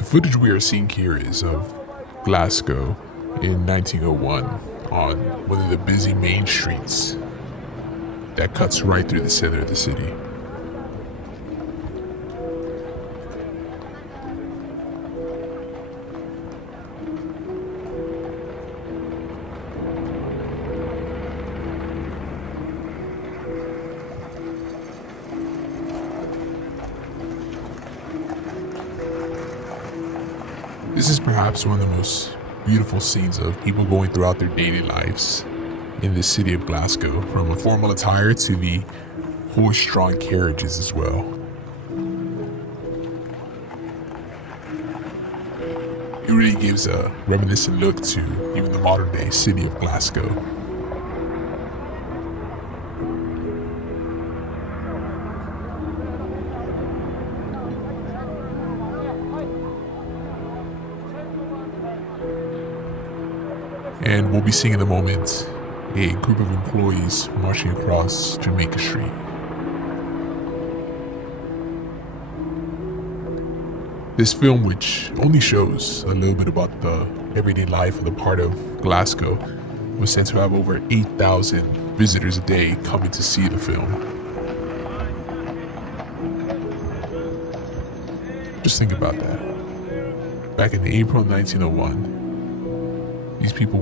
The footage we are seeing here is of Glasgow in 1901 on one of the busy main streets that cuts right through the center of the city. This is perhaps one of the most beautiful scenes of people going throughout their daily lives in the city of Glasgow, from a formal attire to the horse-drawn carriages as well. It really gives a reminiscent look to even the modern-day city of Glasgow. And we'll be seeing in a moment a group of employees marching across Jamaica Street. This film, which only shows a little bit about the everyday life of the part of Glasgow, was said to have over 8,000 visitors a day coming to see the film. Just think about that. Back in April 1901, these people